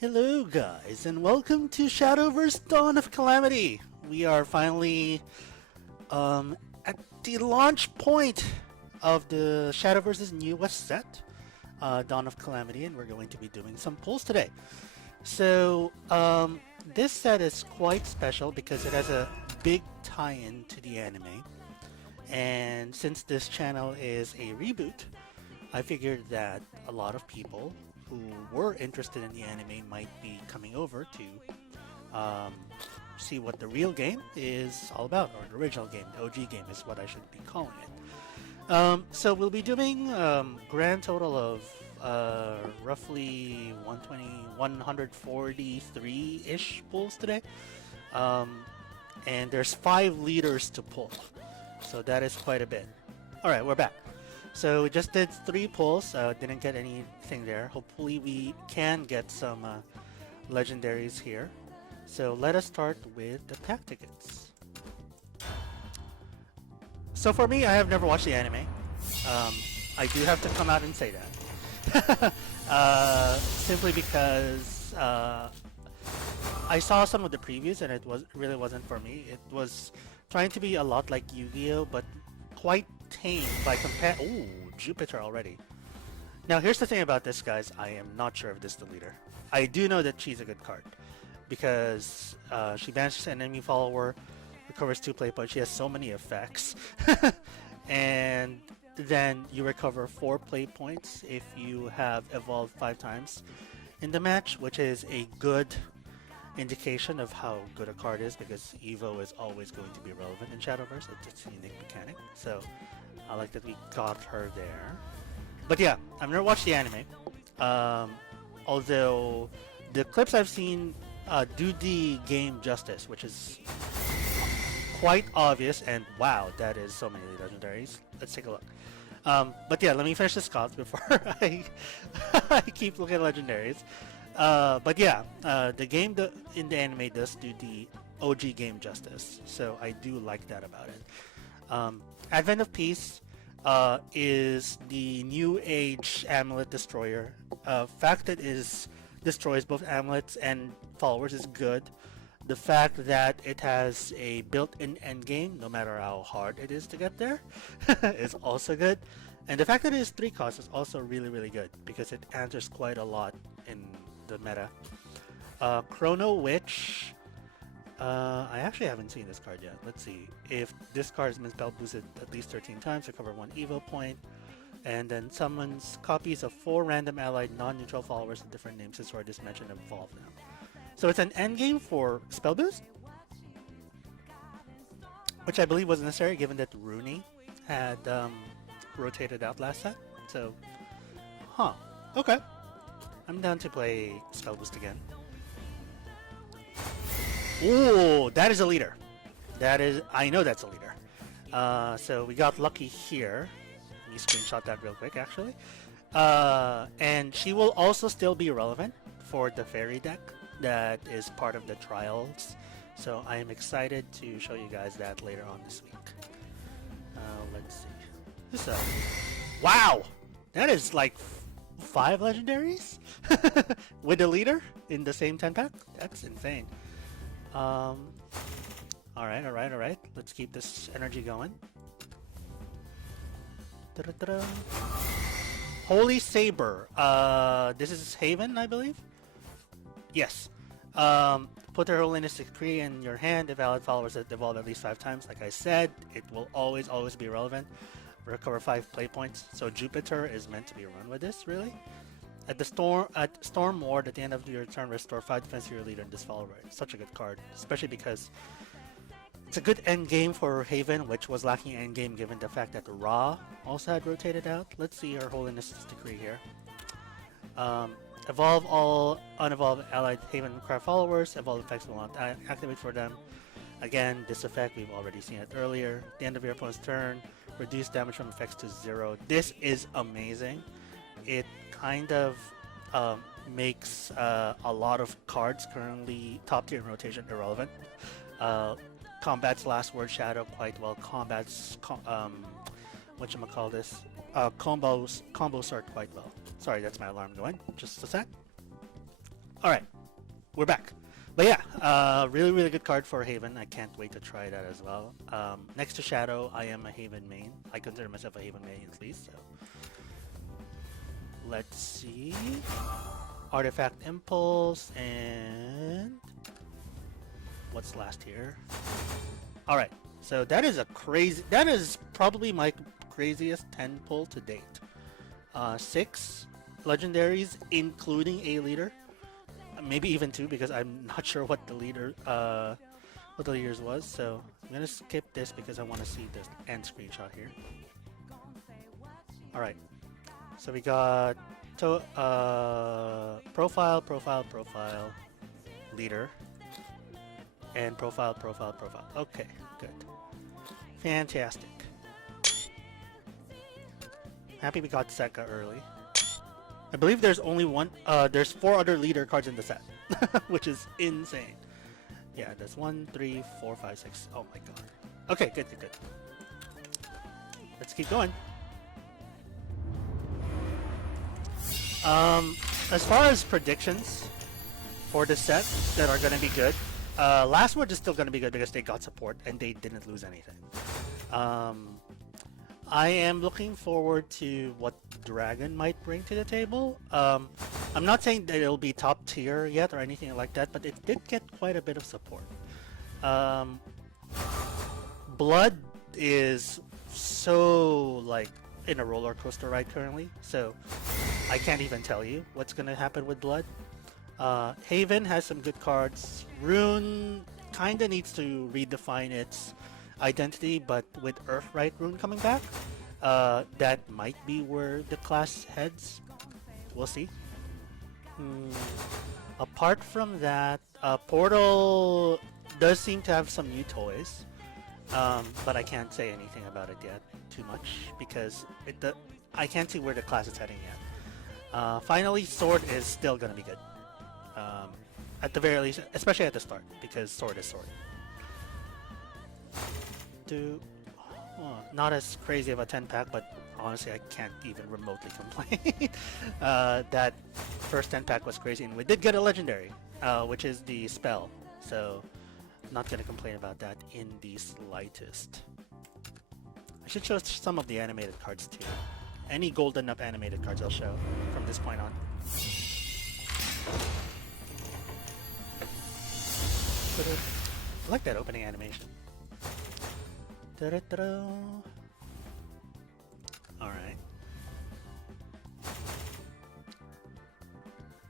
Hello guys, and welcome to Shadowverse Dawn of Calamity! We are finally at the launch point of the Shadowverse's newest set, Dawn of Calamity, and we're going to be doing some pulls today. So, this set is quite special because it has a big tie-in to the anime, and since this channel is a reboot, I figured that a lot of people who were interested in the anime might be coming over to see what the real game is all about, or the original game, the OG game is what I should be calling it. So we'll be doing grand total of roughly 143-ish pulls today. And there's 5 leaders to pull, so that is quite a bit. Alright, we're back. So we just did 3 pulls, didn't get anything there. Hopefully we can get some legendaries here. So let us start with the pack tickets. So for me, I have never watched the anime. I do have to come out and say that. Simply because I saw some of the previews and it really wasn't for me. It was trying to be a lot like Yu-Gi-Oh, but quite tame by Ooh, Jupiter already. Now here's the thing about this, guys. I am not sure if this is the leader. I do know that she's a good card because she banishes an enemy follower, recovers 2 play points. She has so many effects. And then you recover 4 play points if you have evolved 5 times in the match, which is a good indication of how good a card is, because Evo is always going to be relevant in Shadowverse. It's a unique mechanic, so I like that we got her there. But yeah, I've never watched the anime, although the clips I've seen do the game justice, which is quite obvious, and wow, that is so many legendaries. Let's take a look. But yeah, let me finish the scouts before I keep looking at legendaries. But yeah, the game in the anime does do the OG game justice, so I do like that about it. Advent of Peace is the new age amulet destroyer. Fact that it destroys both amulets and followers is good. The fact that it has a built-in endgame, no matter how hard it is to get there, is also good. And the fact that it is 3 costs is also really good because it answers quite a lot in the meta. Chrono Witch. I actually haven't seen this card yet. Let's see. If this card has been spell boosted at least 13 times, recover 1 Evo point, and then summons copies of 4 random allied non-neutral followers with different names since this mention and evolve them. So it's an endgame for spell boost, which I believe was necessary given that Rooney had rotated out last set. So, okay. I'm down to play spell boost again. Ooh, that is a leader. I know that's a leader. So we got lucky here. Let me screenshot that real quick, actually. And she will also still be relevant for the fairy deck that is part of the trials. So I am excited to show you guys that later on this week. Let's see. Wow! That is like 5 legendaries with the leader in the same 10 pack? That's insane. Alright. Let's keep this energy going. Da-da-da-da. Holy Saber. This is Haven, I believe? Yes. Put her Holiness Decree in your hand. If valid followers that evolve at least 5 times, like I said, it will always be relevant. Recover 5 play points. So Jupiter is meant to be run with this, really. At Storm Ward, at the end of your turn, restore 5 defense to your leader in this follower. It's such a good card, especially because it's a good end game for Haven, which was lacking end game given the fact that Ra also had rotated out. Let's see her Holiness Decree here. Evolve all unevolved allied Haven craft followers. Evolve effects will not activate for them. Again, this effect, we've already seen it earlier. At the end of your opponent's turn, reduce damage from effects to 0. This is amazing. It kind of makes a lot of cards currently top tier in rotation irrelevant. Combats Last Word Shadow quite well. Combats combos sort quite well. Sorry, that's my alarm going. Just a sec. All right, we're back. But yeah, really, really good card for Haven. I can't wait to try that as well. Next to Shadow, I am a Haven main. I consider myself a Haven main at least. So let's see. Artifact Impulse and what's last here? All right. So that is a crazy. That is probably my craziest 10 pull to date. 6 legendaries, including a leader. Maybe even 2 because I'm not sure what the leaders was. So I'm gonna skip this because I want to see this end screenshot here. All right. So we got profile, leader, and profile. Okay, good, fantastic. Happy we got Sekka early. I believe there's only one. There's 4 other leader cards in the set, which is insane. Yeah, there's 1, 3, 4, 5, 6. Oh my god. Okay, good. Let's keep going. As far as predictions for the set that are gonna be good, Last Word is still gonna be good because they got support and they didn't lose anything. I am looking forward to what Dragon might bring to the table. I'm not saying that it'll be top tier yet or anything like that, but it did get quite a bit of support. Blood is so like in a roller coaster ride currently, so I can't even tell you what's gonna happen with Blood. Haven has some good cards. Rune kinda needs to redefine its identity, but with Earthright Rune coming back, that might be where the class heads. We'll see. Apart from that, Portal does seem to have some new toys, but I can't say anything about it yet too much because I can't see where the class is heading yet. Finally, Sword is still gonna be good. At the very least, especially at the start, because Sword is Sword. Not as crazy of a 10-pack, but honestly I can't even remotely complain. That first 10-pack was crazy, and we did get a legendary, which is the spell, so not gonna complain about that in the slightest. I should show some of the animated cards too. Any golden up animated cards I'll show from this point on. I like that opening animation. Alright.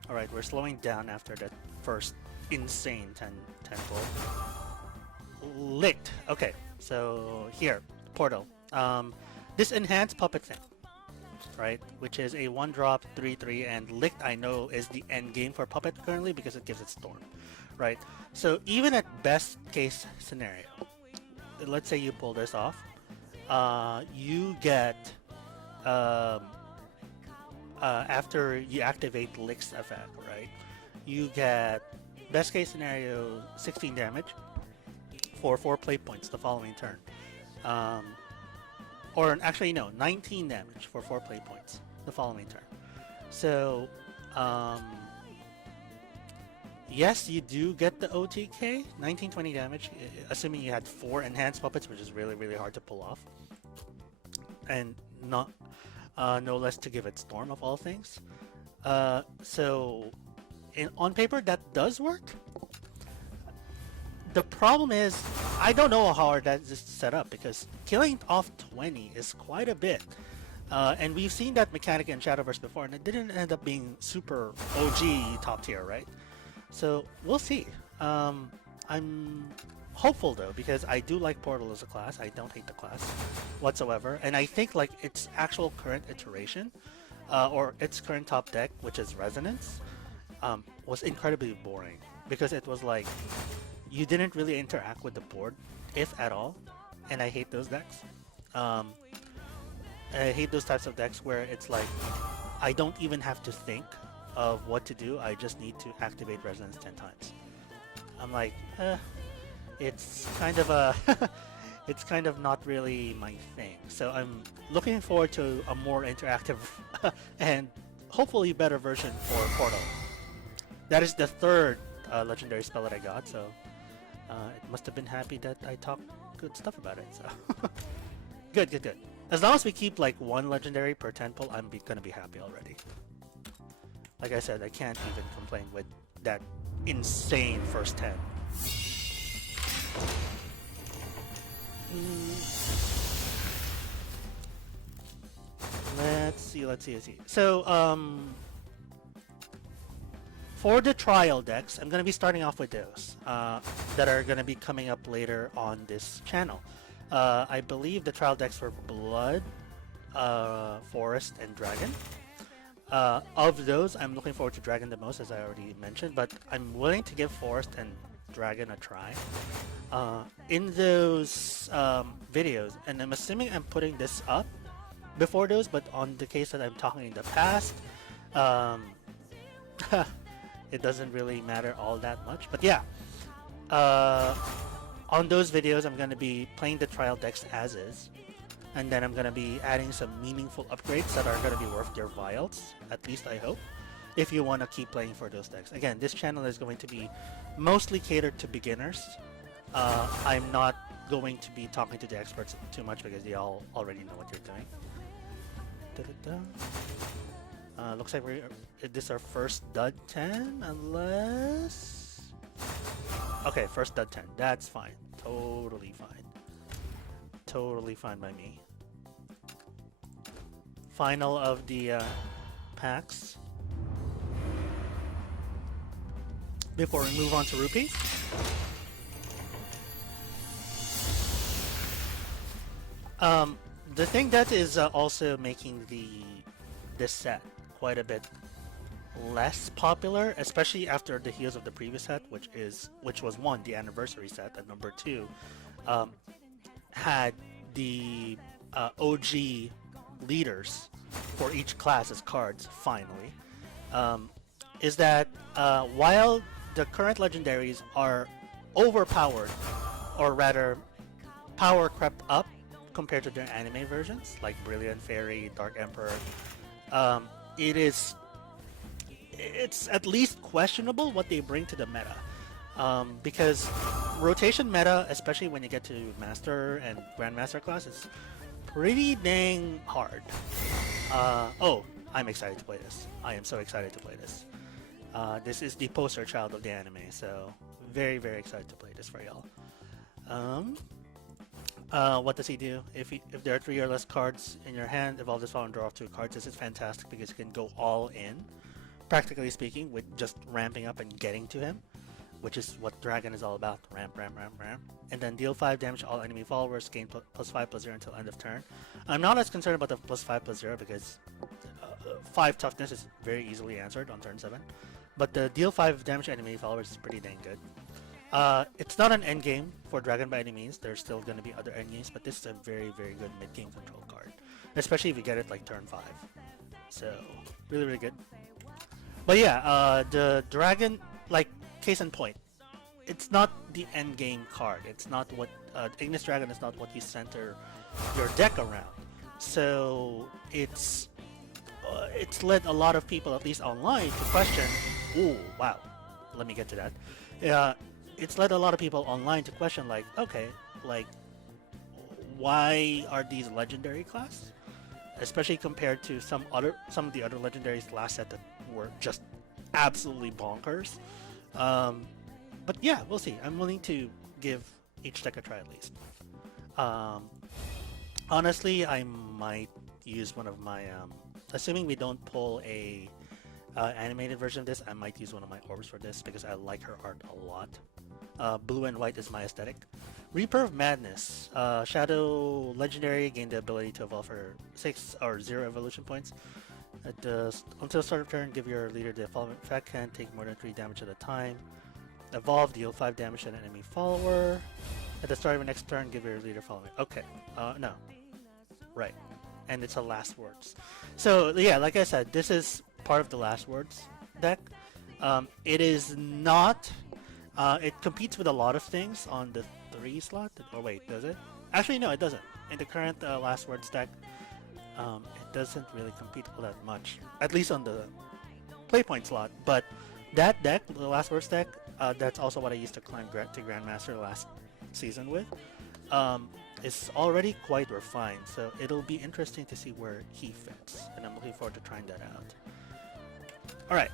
Alright, we're slowing down after that first insane 10 pull. Licked. Okay, so here, Portal. This enhanced puppet thing, right? Which is a 1-drop, 3/3, and Licked I know is the end game for Puppet currently because it gives it Storm, right? So even at best case scenario, let's say you pull this off, you get after you activate Lick's effect, right? You get best case scenario 16 damage for 4 play points the following turn. Or actually no, 19 damage for 4 play points the following turn. So yes, you do get the OTK, 19-20 damage, assuming you had 4 enhanced puppets, which is really, really hard to pull off. And not no less to give it Storm of all things. So on paper that does work. The problem is, I don't know how hard that is set up because killing off 20 is quite a bit. And we've seen that mechanic in Shadowverse before, and it didn't end up being super OG top tier, right? So we'll see. I'm hopeful though, because I do like Portal as a class. I don't hate the class whatsoever, and I think like its actual current iteration, or its current top deck, which is Resonance, was incredibly boring because it was like you didn't really interact with the board, if at all, and I hate those decks. I hate those types of decks where it's like I don't even have to think of what to do. I just need to activate Resonance 10 times. I'm like, it's kind of a it's kind of not really my thing. So I'm looking forward to a more interactive and hopefully better version for Portal. That is the third legendary spell that I got, so it must have been happy that I talked good stuff about it. So good, good, good. As long as we keep like one legendary per 10 pull, I'm gonna be happy already. Like I said, I can't even complain with that insane first 10. Let's see. So, for the trial decks, I'm going to be starting off with those that are going to be coming up later on this channel. I believe the trial decks were Blood, Forest, and Dragon. Of those, I'm looking forward to Dragon the most, as I already mentioned, but I'm willing to give Forest and Dragon a try. In those videos, and I'm assuming I'm putting this up before those, but on the case that I'm talking in the past, it doesn't really matter all that much. But yeah, on those videos, I'm going to be playing the trial decks as is, and then I'm going to be adding some meaningful upgrades that are going to be worth your vials, at least I hope, if you want to keep playing for those decks. Again, this channel is going to be mostly catered to beginners. I'm not going to be talking to the experts too much because they all already know what you're doing. Looks like this is our first dud 10, unless... Okay, first dud 10. That's fine. Totally fine. Totally fine by me. Final of the packs. Before we move on to rupees. The thing that is also making this set quite a bit less popular, especially after the heels of the previous set, which was one, the anniversary set, and number two, had the OG leaders for each class as cards finally, is that while the current legendaries are overpowered, or rather power crept up compared to their anime versions, like Brilliant Fairy, Dark Emperor, it's at least questionable what they bring to the meta. Because rotation meta, especially when you get to Master and Grandmaster class, is pretty dang hard. Oh, I'm excited to play this. I am so excited to play this. This is the poster child of the anime, so very, very excited to play this for y'all. What does he do? If there are 3 or less cards in your hand, evolve this file and draw off 2 cards. This is fantastic because you can go all in, practically speaking, with just ramping up and getting to him, which is what Dragon is all about. Ramp, ramp, ramp, ramp. And then deal 5 damage to all enemy followers, gain +5/+0 until end of turn. I'm not as concerned about the +5/+0 because 5 toughness is very easily answered on turn 7. But the deal 5 damage to enemy followers is pretty dang good. It's not an end game for Dragon by any means. There's still going to be other end games, but this is a very, very good mid-game control card, especially if you get it like turn 5. So really, really good. But yeah, the Dragon, like, case in point, it's not the end game card. It's not what Ignis Dragon is not what you center your deck around. So it's led a lot of people, at least online, to question. Ooh, wow. Let me get to that. It's led a lot of people online to question, like, okay, like, why are these legendary class? Especially compared to some of the other legendaries last set that were just absolutely bonkers. But yeah, we'll see. I'm willing to give each deck a try at least. Honestly, I might use one of my, assuming we don't pull a animated version of this, I might use one of my orbs for this because I like her art a lot. Blue and white is my aesthetic. Reaper of Madness. Shadow Legendary, gain the ability to evolve for 6 or 0 evolution points. Until start of turn, give your leader the following effect: can take more than 3 damage at a time. Evolve, deal 5 damage to an enemy follower. At the start of your next turn, give your leader following. Okay, no. Right. And it's a Last Words. So yeah, like I said, this is part of the Last Words deck. It is not... it competes with a lot of things on the 3 slot. Or wait, does it? Actually, no, it doesn't. In the current Last Words deck, it doesn't really compete all that much. At least on the Playpoint slot. But That deck, the Last Words deck, that's also what I used to climb to Grandmaster last season with. Um, is already quite refined, so it'll be interesting to see where he fits, and I'm looking forward to trying that out. Alright.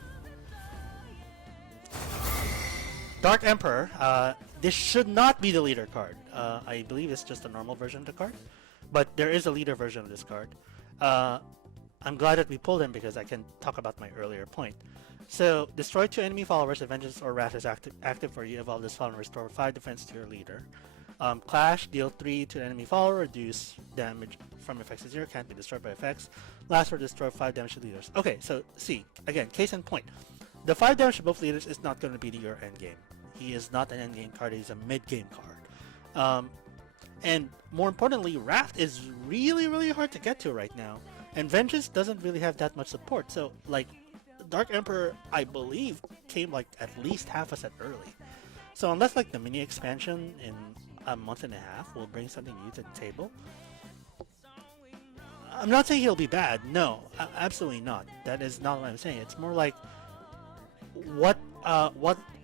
Dark Emperor. This should not be the leader card. I believe it's just a normal version of the card, but there is a leader version of this card. I'm glad that we pulled him because I can talk about my earlier point. So, destroy 2 enemy followers if Vengeance or Wrath is active for you. Evolve this follower and restore 5 defense to your leader. Clash, deal 3 to an enemy follower, reduce damage from effects to 0, can't be destroyed by effects. Last word, destroy 5 damage to leaders. Okay, so see, again, case in point. The 5 damage to both leaders is not going to be your endgame. He is not an endgame card, he's a mid-game card. And more importantly, Wrath is really, really hard to get to right now. And Vengeance doesn't really have that much support, so like, Dark Emperor, I believe, came like at least half a set early. So unless like the mini expansion in a month and a half will bring something new to the table, I'm not saying he'll be bad. No, absolutely not. That is not what I'm saying. It's more like what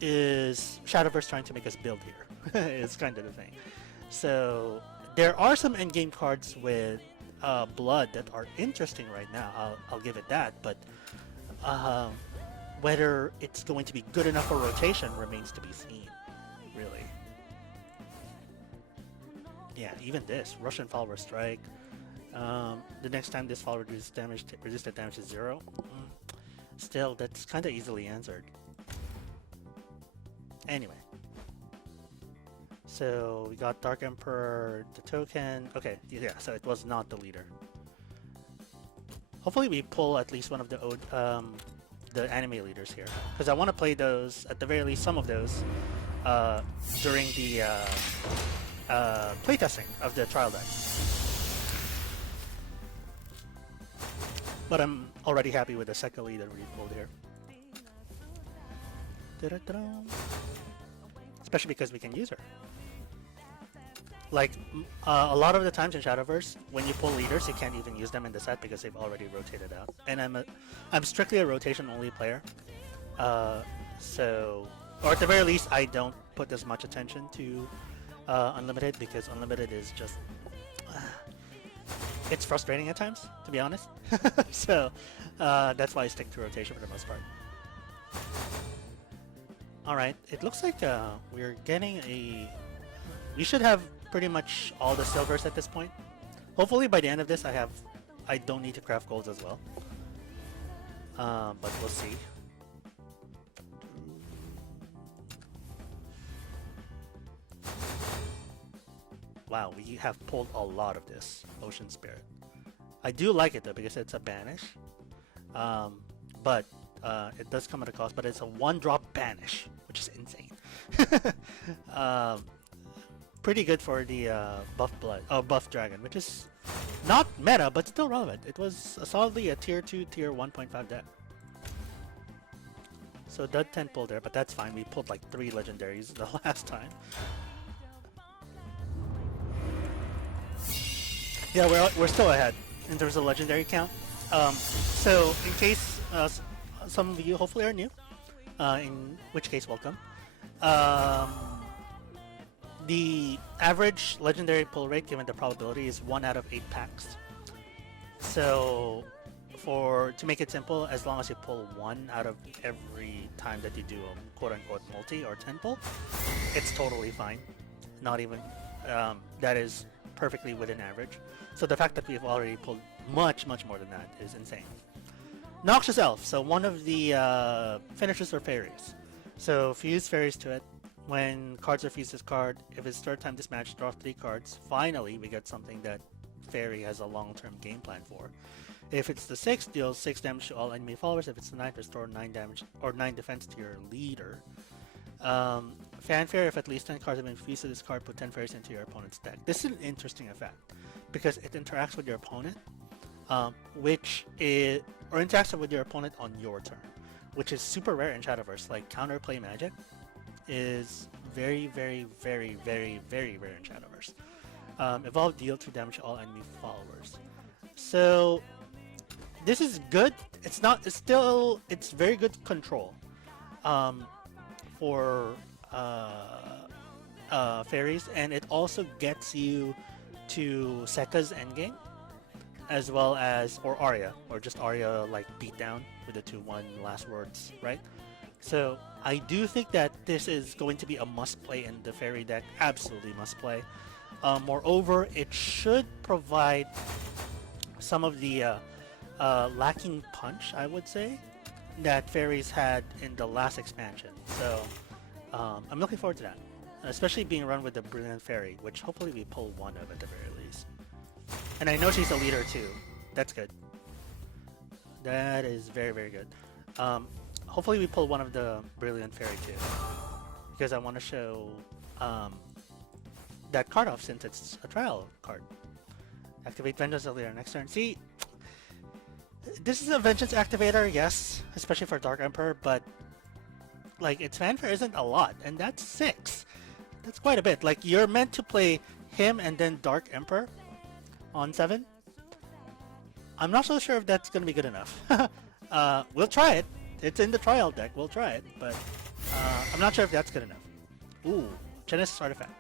is Shadowverse trying to make us build here? It's kind of the thing. So there are some endgame cards with blood that are interesting right now. I'll give it that, but whether it's going to be good enough for rotation remains to be seen, really. Yeah, even this Russian follower strike. The next time this follower resisted damage is 0. Still, that's kind of easily answered. Anyway, so we got Dark Emperor, the token. Okay, yeah, so it was not the leader. Hopefully we pull at least one of the anime leaders here, because I want to play those, at the very least some of those, during the playtesting of the trial deck. But I'm already happy with the second lead that we pulled here. Especially because we can use her. Like, a lot of the times in Shadowverse, when you pull leaders, you can't even use them in the set because they've already rotated out. And I'm strictly a rotation-only player. So, or at the very least, I don't put as much attention to Unlimited because Unlimited is just... it's frustrating at times, to be honest. So, that's why I stick to rotation for the most part. Alright, it looks like we're getting a... We should have pretty much all the silvers at this point. Hopefully by the end of this I don't need to craft golds as well. But we'll see. Wow, we have pulled a lot of this Ocean Spirit. I do like it though because it's a banish. But it does come at a cost, but it's a 1-drop banish, which is insane. Pretty good for the buff dragon, which is not meta, but still relevant. It was solidly a tier 2, tier 1.5 deck. So Dud 10 pulled there, but that's fine. We pulled like 3 legendaries the last time. Yeah, we're still ahead in terms of legendary count. So in case some of you hopefully are new, in which case welcome. The average legendary pull rate given the probability is 1 out of 8 packs. So to make it simple, as long as you pull 1 out of every time that you do a quote-unquote multi or 10 pull, it's totally fine. Not even, that is perfectly within average. So the fact that we've already pulled much, much more than that is insane. Noxious Elf. So one of the finishers are fairies. So fuse fairies to it. When cards are fused this card, if it's third time this match, draw 3 cards. Finally, we get something that Fairy has a long-term game plan for. If it's the 6th, deal 6 damage to all enemy followers. If it's the 9th, restore 9 damage or 9 defense to your leader. Fanfare, if at least 10 cards have been fused to this card, put 10 fairies into your opponent's deck. This is an interesting effect because it interacts with your opponent, interacts with your opponent on your turn, which is super rare in Shadowverse. Like counterplay magic is very, very, very, very, very rare in Shadowverse. Evolve, deal 2 damage to all enemy followers. So this is good. It's very good control. um, for fairies, and it also gets you to Sekka's endgame, as well as or Arya, or just Arya like beatdown with the 2-1 last words, right? So I do think that this is going to be a must-play in the fairy deck. Absolutely must-play. Moreover, it should provide some of the lacking punch, I would say, that fairies had in the last expansion. So I'm looking forward to that, especially being run with the Brilliant Fairy, which hopefully we pull one of at the very least. And I know she's a leader too. That's good. That is very, very good. Hopefully we pull one of the Brilliant Fairy too, because I want to show that card off since it's a trial card. Activate Vengeance earlier next turn. See, this is a Vengeance activator, yes, especially for Dark Emperor, but like its fanfare isn't a lot, and that's 6. That's quite a bit. Like you're meant to play him and then Dark Emperor on 7. I'm not so sure if that's gonna be good enough. We'll try it. It's in the trial deck. We'll try it, but I'm not sure if that's good enough. Ooh, Genesis Artifact.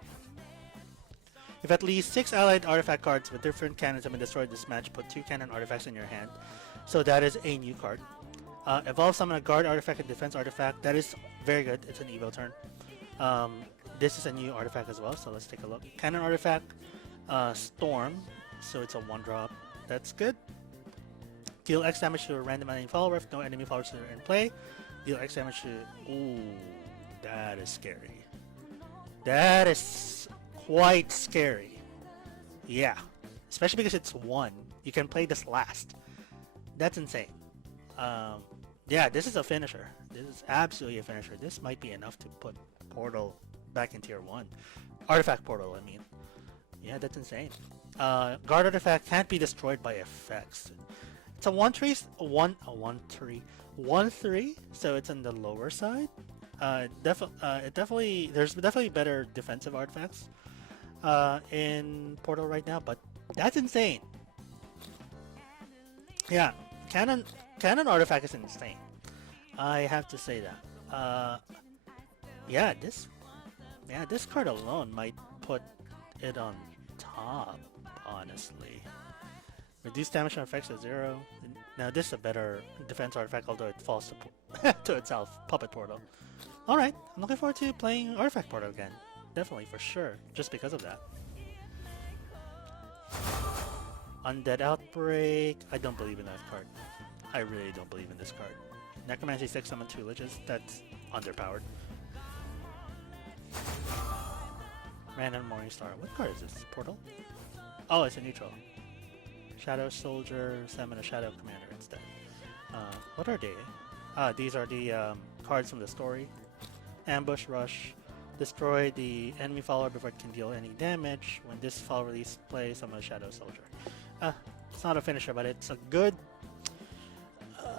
If at least 6 allied artifact cards with different cannons have been destroyed this match, put 2 cannon artifacts in your hand. So that is a new card. Evolve summon a guard artifact and defense artifact. That is very good. It's an evo turn. This is a new artifact as well, so let's take a look. Cannon artifact, Storm. So it's a 1-drop. That's good. Deal X damage to a random enemy follower if no enemy followers are in play. Deal X damage to... Ooh, that is scary. That is quite scary. Yeah. Especially because it's 1. You can play this last. That's insane. Yeah, this is a finisher. This is absolutely a finisher. This might be enough to put Portal back in tier 1. Artifact Portal, I mean. Yeah, that's insane. Guard artifact can't be destroyed by effects. It's a 1-3, 1-3, so it's on the lower side. Definitely, there's definitely better defensive artifacts in Portal right now, but that's insane. Yeah, cannon artifact is insane. I have to say that. Yeah, this card alone might put it on top, honestly. Reduce damage on effects to 0. Now this is a better defense artifact, although it falls to, to itself. Puppet Portal. Alright, I'm looking forward to playing Artifact Portal again. Definitely, for sure. Just because of that. Undead Outbreak. I don't believe in that card. I really don't believe in this card. Necromancy 6 summon 2 Liches. That's underpowered. Random Morningstar. What card is this? Portal? Oh, it's a neutral. Shadow Soldier, summon a Shadow Commander instead. What are they? These are the cards from the story. Ambush, Rush. Destroy the enemy follower before it can deal any damage. When this follower release play, summon a Shadow Soldier. It's not a finisher, but it's a good...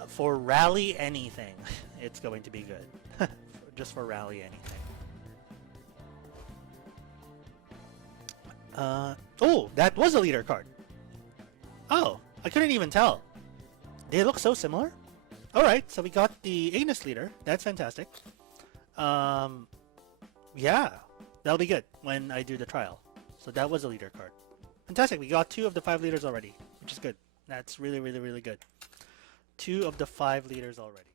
for rally anything, it's going to be good. Just for rally anything. Oh, that was a leader card. Oh, I couldn't even tell. They look so similar. Alright, so we got the Agnes leader. That's fantastic. Yeah, that'll be good when I do the trial. So that was a leader card. Fantastic, we got 2 of the 5 leaders already, which is good. That's really, really, really good. 2 of the 5 leaders already.